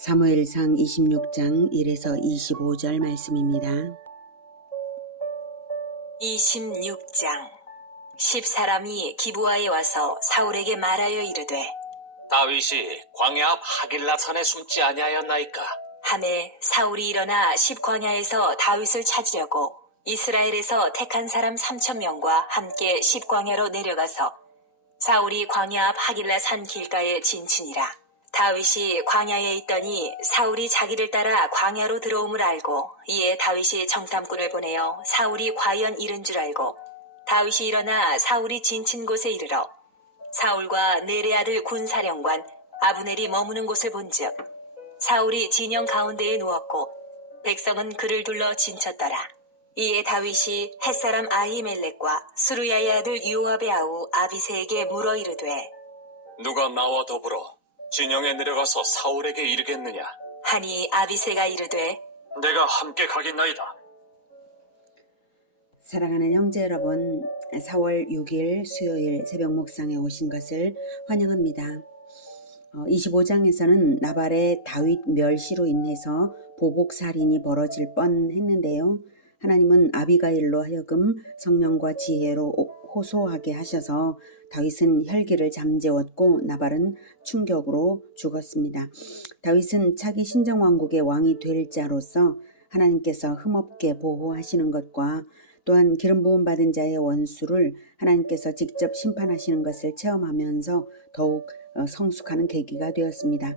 사무엘상 26장 1에서 25절 말씀입니다. 26장 10사람이 기브아에 와서 사울에게 말하여 이르되 다윗이 광야 앞 하길라산에 숨지 아니하였나이까? 하매 사울이 일어나 십광야에서 다윗을 찾으려고 이스라엘에서 택한 사람 3,000명과 함께 십광야로 내려가서 사울이 광야 앞 하길라산 길가에 진치니라. 다윗이 광야에 있더니 사울이 자기를 따라 광야로 들어옴을 알고 이에 다윗이 정탐꾼을 보내어 사울이 과연 이른 줄 알고 다윗이 일어나 사울이 진친 곳에 이르러 사울과 네레 아들 군사령관 아브넬이 머무는 곳을 본즉 사울이 진영 가운데에 누웠고 백성은 그를 둘러 진쳤더라. 이에 다윗이 햇사람 아히멜렉과 수르야의 아들 요압의 아우 아비새에게 물어 이르되 누가 나와 더불어 진영에 내려가서 사울에게 이르겠느냐? 하니 아비새가 이르되 내가 함께 가겠나이다. 사랑하는 형제 여러분, 4월 6일 수요일 새벽 목상에 오신 것을 환영합니다. 25장에서는 나발의 다윗 멸시로 인해서 보복살인이 벌어질 뻔했는데요. 하나님은 아비가일로 하여금 성령과 지혜로 호소하게 하셔서 다윗은 혈기를 잠재웠고 나발은 충격으로 죽었습니다. 다윗은 차기 신정왕국의 왕이 될 자로서 하나님께서 흠없게 보호하시는 것과 또한 기름 부음 받은 자의 원수를 하나님께서 직접 심판하시는 것을 체험하면서 더욱 성숙하는 계기가 되었습니다.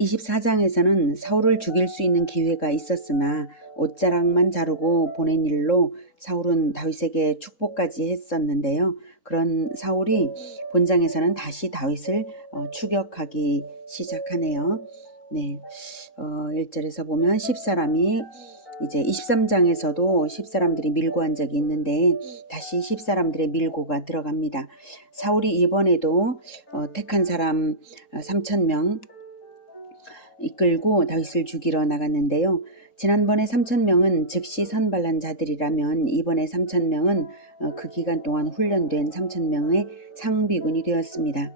24장에서는 사울을 죽일 수 있는 기회가 있었으나 옷자락만 자르고 보낸 일로 사울은 다윗에게 축복까지 했었는데요. 그런 사울이 본장에서는 다시 다윗을 추격하기 시작하네요. 네, 1절에서 보면 10사람이 이제 23장에서도 10사람들이 밀고 한 적이 있는데 다시 10사람들의 밀고가 들어갑니다. 사울이 이번에도 택한 사람 3,000명 이끌고 다윗을 죽이러 나갔는데요. 지난번에 3,000명은 즉시 선발한 자들이라면 이번에 3,000명은 그 기간 동안 훈련된 3,000명의 상비군이 되었습니다.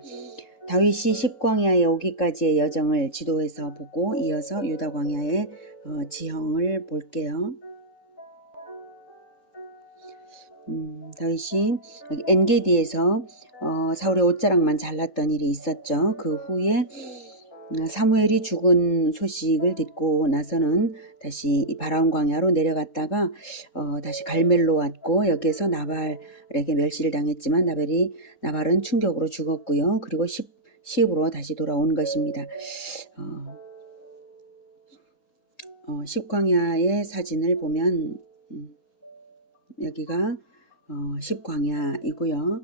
다윗이 십광야에 오기까지의 여정을 지도해서 보고 이어서 유다 광야의 지형을 볼게요. 다윗이 엔게디에서 사울의 옷자락만 잘랐던 일이 있었죠. 그 후에 사무엘이 죽은 소식을 듣고 나서는 다시 바라온 광야로 내려갔다가 다시 갈멜로 왔고 여기에서 나발에게 멸시를 당했지만 나발은 충격으로 죽었고요. 그리고 시읍으로 다시 돌아온 것입니다. 십광야의 사진을 보면 여기가 십광야이고요.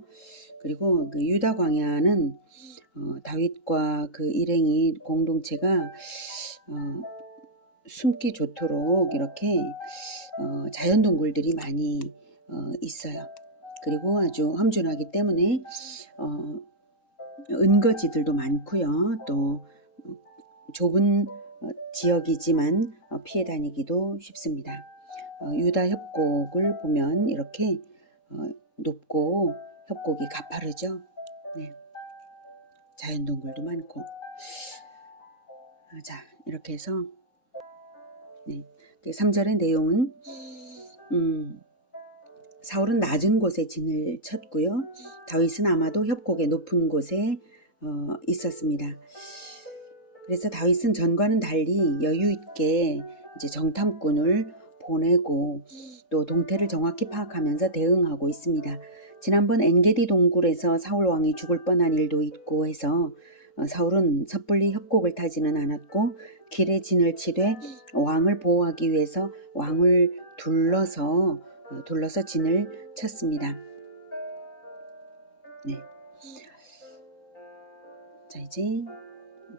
그리고 그 유다 광야는 다윗과 그 일행이 공동체가 숨기 좋도록 이렇게 자연동굴들이 많이 있어요. 그리고 아주 험준하기 때문에 은거지들도 많고요. 또 좁은 지역이지만 피해 다니기도 쉽습니다. 유다 협곡을 보면 이렇게 높고 협곡이 가파르죠. 네. 자연동굴도 많고. 자, 이렇게 해서 네. 3절의 내용은 사울은 낮은 곳에 진을 쳤고요. 다윗은 아마도 협곡의 높은 곳에 있었습니다. 그래서 다윗은 전과는 달리 여유 있게 이제 정탐꾼을 보내고 또 동태를 정확히 파악하면서 대응하고 있습니다. 지난번 엔게디 동굴에서 사울 왕이 죽을 뻔한 일도 있고 해서 사울은 섣불리 협곡을 타지는 않았고 길에 진을 치되 왕을 보호하기 위해서 왕을 둘러서 진을 쳤습니다. 네. 자,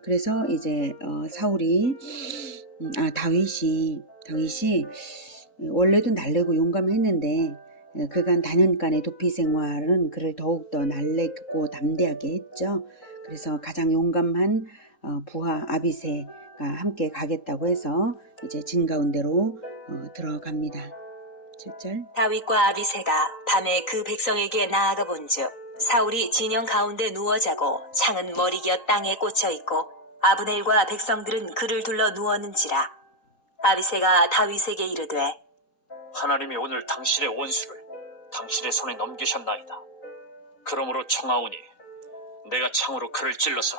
그래서 이제 사울이 다윗이 원래도 날래고 용감했는데 그간 단연간의 도피 생활은 그를 더욱더 날래고 담대하게 했죠. 그래서 가장 용감한 부하 아비새가 함께 가겠다고 해서 이제 진 가운데로 들어갑니다. 7절 다윗과 아비새가 밤에 그 백성에게 나아가 본즉 사울이 진영 가운데 누워 자고 창은 머리곁 땅에 꽂혀 있고 아브넬과 백성들은 그를 둘러 누웠는지라. 아비새가 다윗에게 이르되 하나님이 오늘 당신의 원수를 당신의 손에 넘기셨나이다. 그러므로 청하오니 내가 창으로 그를 찔러서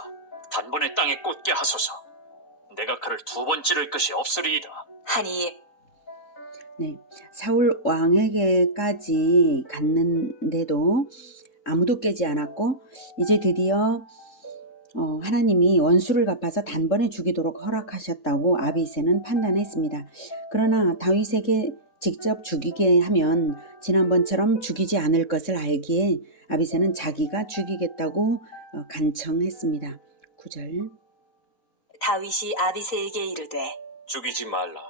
단번에 땅에 꽂게 하소서. 내가 그를 2번 찌를 것이 없으리이다. 하니 네, 사울 왕에게까지 갔는데도 아무도 깨지 않았고 이제 드디어 하나님이 원수를 갚아서 단번에 죽이도록 허락하셨다고 아비새는 판단했습니다. 그러나 다윗에게 직접 죽이게 하면 지난번처럼 죽이지 않을 것을 알기에 아비새는 자기가 죽이겠다고 간청했습니다. 9절. 다윗이 아비새에게 이르되 죽이지 말라.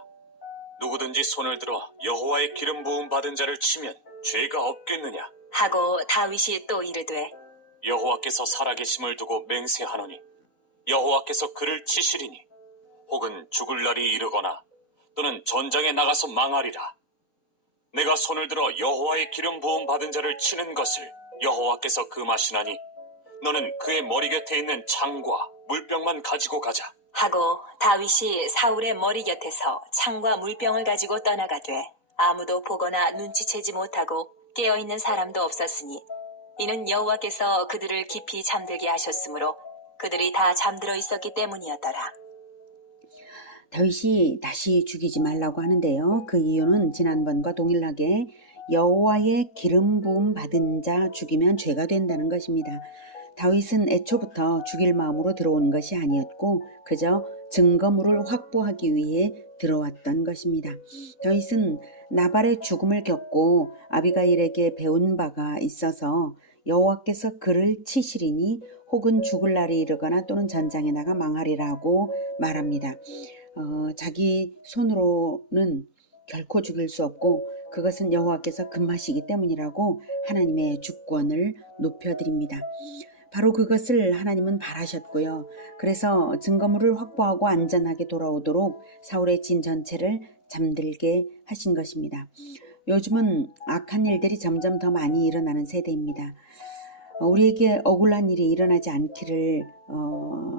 누구든지 손을 들어 여호와의 기름 부음 받은 자를 치면 죄가 없겠느냐. 하고 다윗이 또 이르되 여호와께서 살아계심을 두고 맹세하노니 여호와께서 그를 치시리니 혹은 죽을 날이 이르거나 또는 전장에 나가서 망하리라. 내가 손을 들어 여호와의 기름 부음 받은 자를 치는 것을 여호와께서 금하시나니 너는 그의 머리 곁에 있는 창과 물병만 가지고 가자. 하고 다윗이 사울의 머리 곁에서 창과 물병을 가지고 떠나가되 아무도 보거나 눈치채지 못하고 깨어있는 사람도 없었으니 이는 여호와께서 그들을 깊이 잠들게 하셨으므로 그들이 다 잠들어 있었기 때문이었더라. 다윗이 다시 죽이지 말라고 하는데요. 그 이유는 지난번과 동일하게 여호와의 기름 부음 받은 자 죽이면 죄가 된다는 것입니다. 다윗은 애초부터 죽일 마음으로 들어온 것이 아니었고 그저 증거물을 확보하기 위해 들어왔던 것입니다. 다윗은 나발의 죽음을 겪고 아비가일에게 배운 바가 있어서 여호와께서 그를 치시리니 혹은 죽을 날이 이르거나 또는 전장에 나가 망하리라고 말합니다. 자기 손으로는 결코 죽일 수 없고 그것은 여호와께서 금하시기 때문이라고 하나님의 주권을 높여드립니다. 바로 그것을 하나님은 바라셨고요. 그래서 증거물을 확보하고 안전하게 돌아오도록 사울의 진 전체를 잠들게 하신 것입니다. 요즘은 악한 일들이 점점 더 많이 일어나는 세대입니다. 우리에게 억울한 일이 일어나지 않기를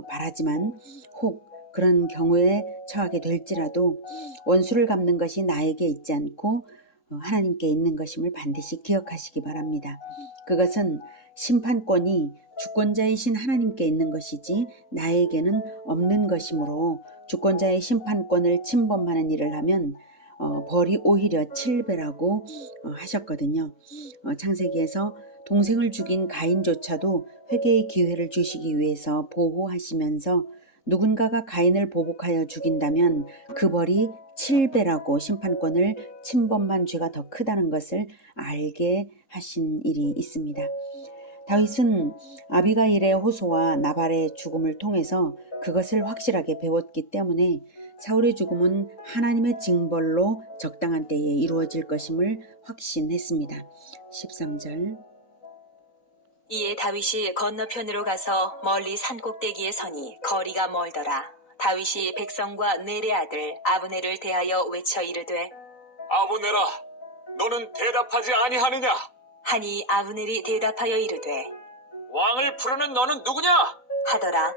바라지만 혹 그런 경우에 처하게 될지라도 원수를 갚는 것이 나에게 있지 않고 하나님께 있는 것임을 반드시 기억하시기 바랍니다. 그것은 심판권이 주권자이신 하나님께 있는 것이지 나에게는 없는 것이므로 주권자의 심판권을 침범하는 일을 하면 벌이 오히려 7배라고 하셨거든요. 창세기에서 동생을 죽인 가인조차도 회개의 기회를 주시기 위해서 보호하시면서 누군가가 가인을 보복하여 죽인다면 그 벌이 7배라고 심판권을 침범한 죄가 더 크다는 것을 알게 하신 일이 있습니다. 다윗은 아비가일의 호소와 나발의 죽음을 통해서 그것을 확실하게 배웠기 때문에 사울의 죽음은 하나님의 징벌로 적당한 때에 이루어질 것임을 확신했습니다. 13절. 이에 다윗이 건너편으로 가서 멀리 산꼭대기에 서니 거리가 멀더라. 다윗이 백성과 넬의 아들 아브넬을 대하여 외쳐 이르되 아브넬아, 너는 대답하지 아니하느냐? 하니 아브넬이 대답하여 이르되 왕을 부르는 너는 누구냐? 하더라.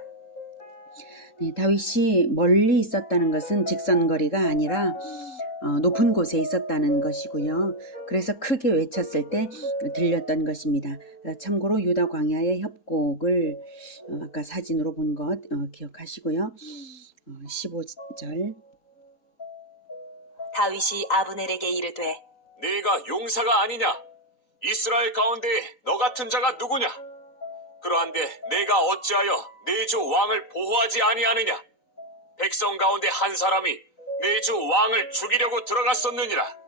네, 다윗이 멀리 있었다는 것은 직선거리가 아니라 높은 곳에 있었다는 것이고요. 그래서 크게 외쳤을 때 들렸던 것입니다. 참고로 유다 광야의 협곡을 아까 사진으로 본 것 기억하시고요. 15절. 다윗이 아브넬에게 이르되 네가 용사가 아니냐? 이스라엘 가운데 너 같은 자가 누구냐? 그러한데 내가 어찌하여 내 주 왕을 보호하지 아니하느냐? 백성 가운데 한 사람이 내 주 왕을 죽이려고 들어갔었느니라.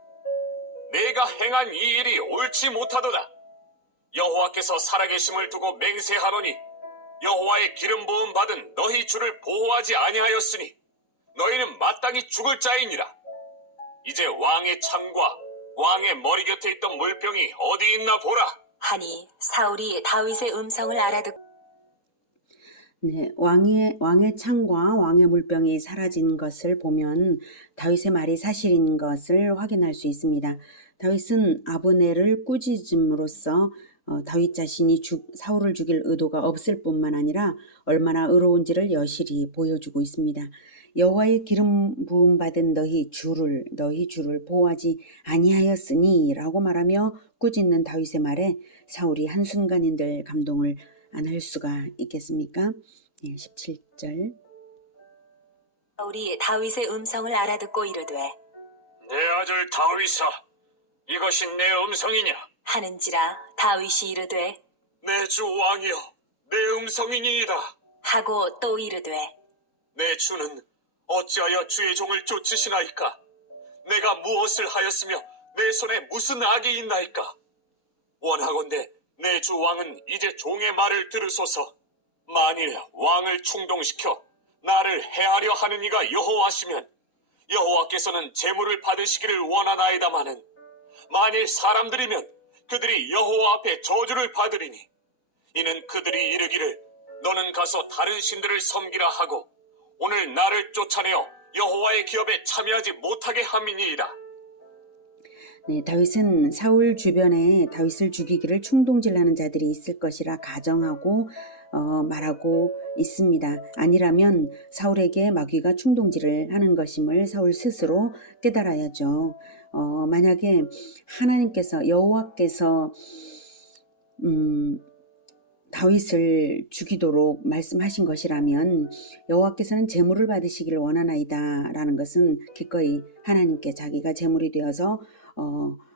내가 행한 이 일이 옳지 못하도다. 여호와께서 살아계심을 두고 맹세하노니 여호와의 기름 부음 받은 너희 주를 보호하지 아니하였으니 너희는 마땅히 죽을 자이니라. 이제 왕의 창과 왕의 머리 곁에 있던 물병이 어디 있나 보라. 하니 사울이 다윗의 음성을 알아듣고 네, 왕의 창과 왕의 물병이 사라진 것을 보면 다윗의 말이 사실인 것을 확인할 수 있습니다. 다윗은 아브넬을 꾸짖음으로써 다윗 자신이 사울을 죽일 의도가 없을 뿐만 아니라 얼마나 의로운지를 여실히 보여주고 있습니다. 여호와의 기름 부음 받은 너희 주를 보호하지 아니하였으니 라고 말하며 꾸짖는 다윗의 말에 사울이 한순간인들 감동을 안 할 수가 있겠습니까? 17절. 사울이 다윗의 음성을 알아듣고 이르되 내 아들 다윗아, 이것이 내 음성이냐? 하는지라 다윗이 이르되 내 주 왕이여, 내 음성이니이다. 하고 또 이르되 내 주는 어찌하여 주의 종을 쫓으시나이까? 내가 무엇을 하였으며 내 손에 무슨 악이 있나이까? 원하건대 내 주 왕은 이제 종의 말을 들으소서. 만일 왕을 충동시켜 나를 해하려 하는 이가 여호와시면 여호와께서는 재물을 받으시기를 원하나이다마는 만일 사람들이면 그들이 여호와 앞에 저주를 받으리니 이는 그들이 이르기를 너는 가서 다른 신들을 섬기라 하고 오늘 나를 쫓아내어 여호와의 기업에 참여하지 못하게 함이니이다. 네, 다윗은 사울 주변에 다윗을 죽이기를 충동질하는 자들이 있을 것이라 가정하고 말하고 있습니다. 아니라면 사울에게 마귀가 충동질을 하는 것임을 사울 스스로 깨달아야죠. 만약에 하나님께서 여호와께서 다윗을 죽이도록 말씀하신 것이라면 여호와께서는 제물을 받으시기를 원하나이다 라는 것은 기꺼이 하나님께 자기가 제물이 되어서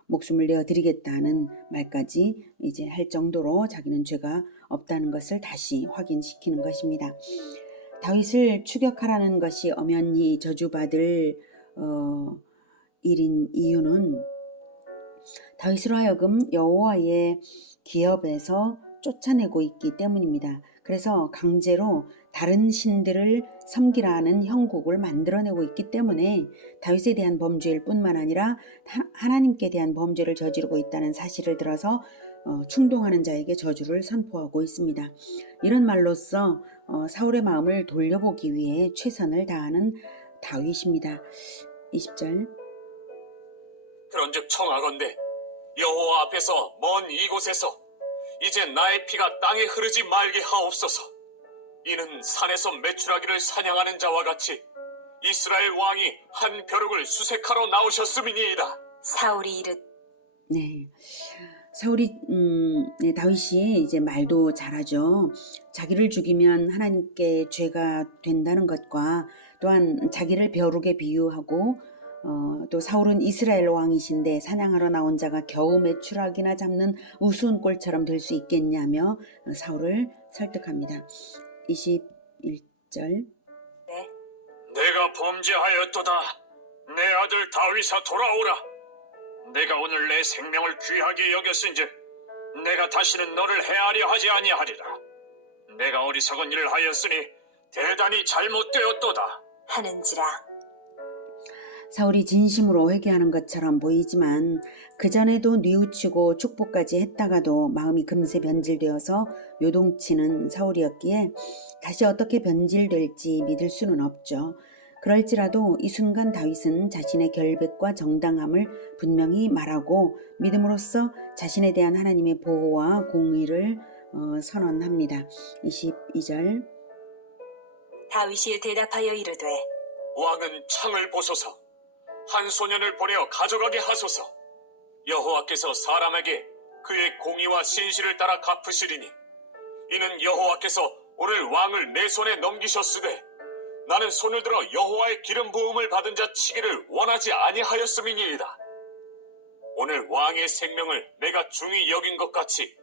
목숨을 내어드리겠다는 말까지 이제 할 정도로 자기는 죄가 없다는 것을 다시 확인시키는 것입니다. 다윗을 추격하라는 것이 엄연히 저주받을 일인 이유는 다윗으로 하여금 여호와의 기업에서 쫓아내고 있기 때문입니다. 그래서 강제로 다른 신들을 섬기라는 형국을 만들어내고 있기 때문에 다윗에 대한 범죄일 뿐만 아니라 하나님께 대한 범죄를 저지르고 있다는 사실을 들어서 충동하는 자에게 저주를 선포하고 있습니다. 이런 말로써 사울의 마음을 돌려보기 위해 최선을 다하는 다윗입니다. 20절. 그런즉 청하건대 여호와 앞에서 먼 이곳에서 이제 나의 피가 땅에 흐르지 말게 하옵소서. 이는 산에서 메추라기를 사냥하는 자와 같이 이스라엘 왕이 한 벼룩을 수색하러 나오셨음이니이다. 사울이 네, 사울이 다윗이 이제 말도 잘하죠. 자기를 죽이면 하나님께 죄가 된다는 것과 또한 자기를 벼룩에 비유하고 또 사울은 이스라엘 왕이신데 사냥하러 나온 자가 겨우 메추라기나 잡는 우스운 꼴처럼 될 수 있겠냐며 사울을 설득합니다. 21절. 내가 범죄하였도다. 내 아들 다윗아 돌아오라. 내가 오늘 내 생명을 귀하게 여겼은즉 내가 다시는 너를 해하려 하지 아니하리라. 내가 어리석은 일을 하였으니 대단히 잘못되었도다. 하는지라. 사울이 진심으로 회개하는 것처럼 보이지만 그전에도 뉘우치고 축복까지 했다가도 마음이 금세 변질되어서 요동치는 사울이었기에 다시 어떻게 변질될지 믿을 수는 없죠. 그럴지라도 이 순간 다윗은 자신의 결백과 정당함을 분명히 말하고 믿음으로써 자신에 대한 하나님의 보호와 공의를 선언합니다. 22절. 다윗이 대답하여 이르되 왕은 창을 보소서. 한 소년을 보내어 가져가게 하소서. 여호와께서 사람에게 그의 공의와 신실을 따라 갚으시리니 이는 여호와께서 오늘 왕을 내 손에 넘기셨으되 나는 손을 들어 여호와의 기름 부음을 받은 자 치기를 원하지 아니하였음이니이다. 오늘 왕의 생명을 내가 중히 여긴 것 같이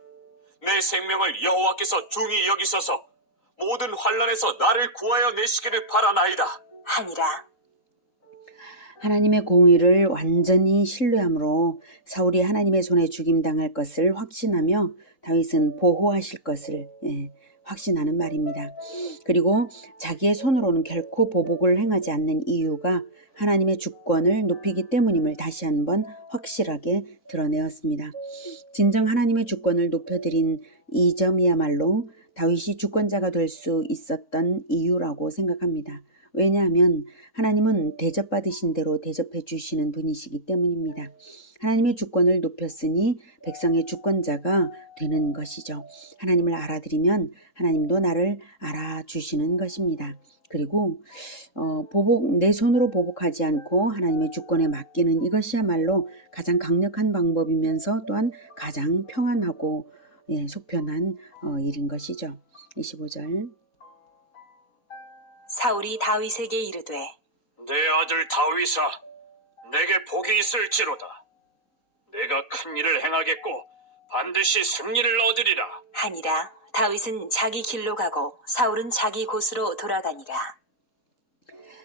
내 생명을 여호와께서 중히 여기소서. 모든 환난에서 나를 구하여 내시기를 바라나이다. 하니라. 하나님의 공의를 완전히 신뢰함으로 사울이 하나님의 손에 죽임당할 것을 확신하며 다윗은 보호하실 것을 확신하는 말입니다. 그리고 자기의 손으로는 결코 보복을 행하지 않는 이유가 하나님의 주권을 높이기 때문임을 다시 한번 확실하게 드러내었습니다. 진정 하나님의 주권을 높여드린 이 점이야말로 다윗이 주권자가 될 수 있었던 이유라고 생각합니다. 왜냐하면 하나님은 대접받으신 대로 대접해 주시는 분이시기 때문입니다. 하나님의 주권을 높였으니 백성의 주권자가 되는 것이죠. 하나님을 알아들이면 하나님도 나를 알아주시는 것입니다. 그리고 내 손으로 보복하지 않고 하나님의 주권에 맡기는 이것이야말로 가장 강력한 방법이면서 또한 가장 평안하고 속편한 일인 것이죠. 25절. 사울이 다윗에게 이르되 내 아들 다윗아, 내게 복이 있을지로다. 내가 큰 일을 행하겠고 반드시 승리를 얻으리라. 하니라. 다윗은 자기 길로 가고 사울은 자기 곳으로 돌아가니라.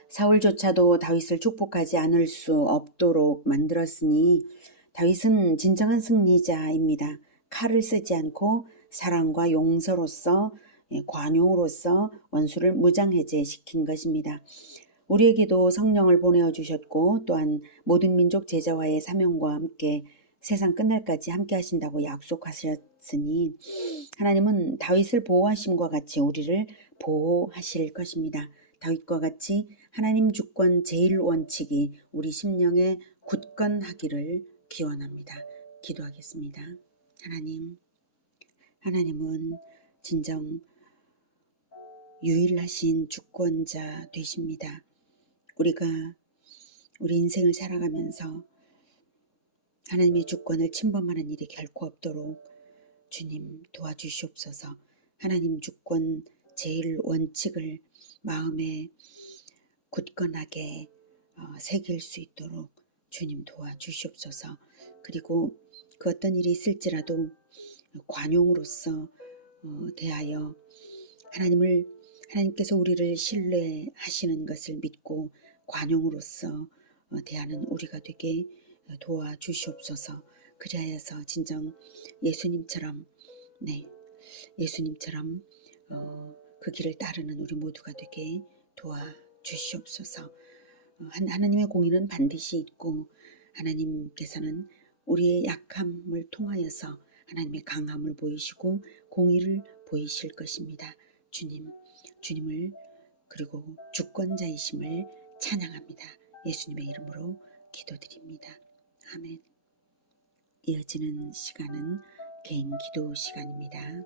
사울조차도 다윗을 축복하지 않을 수 없도록 만들었으니 다윗은 진정한 승리자입니다. 칼을 쓰지 않고 사랑과 용서로서 관용으로서 원수를 무장해제시킨 것입니다. 우리에게도 성령을 보내어 주셨고 또한 모든 민족 제자와의 사명과 함께 세상 끝날까지 함께 하신다고 약속하셨으니 하나님은 다윗을 보호하심과 같이 우리를 보호하실 것입니다. 다윗과 같이 하나님 주권 제1원칙이 우리 심령에 굳건하기를 기원합니다. 기도하겠습니다. 하나님은 진정 유일하신 주권자 되십니다. 우리가 우리 인생을 살아가면서 하나님의 주권을 침범하는 일이 결코 없도록 주님 도와주시옵소서. 하나님 주권 제1원칙을 마음에 굳건하게 새길 수 있도록 주님 도와주시옵소서. 그리고 그 어떤 일이 있을지라도 관용으로서 대하여 하나님께서 우리를 신뢰하시는 것을 믿고 관용으로서 대하는 우리가 되게 도와주시옵소서. 그리하여서 진정 예수님처럼 그 길을 따르는 우리 모두가 되게 도와주시옵소서. 하나님의 공의는 반드시 있고 하나님께서는 우리의 약함을 통하여서 하나님의 강함을 보이시고 공의를 보이실 것입니다. 주님을 그리고 주권자이심을 찬양합니다. 예수님의 이름으로 기도드립니다. 아멘. 이어지는 시간은 개인 기도 시간입니다.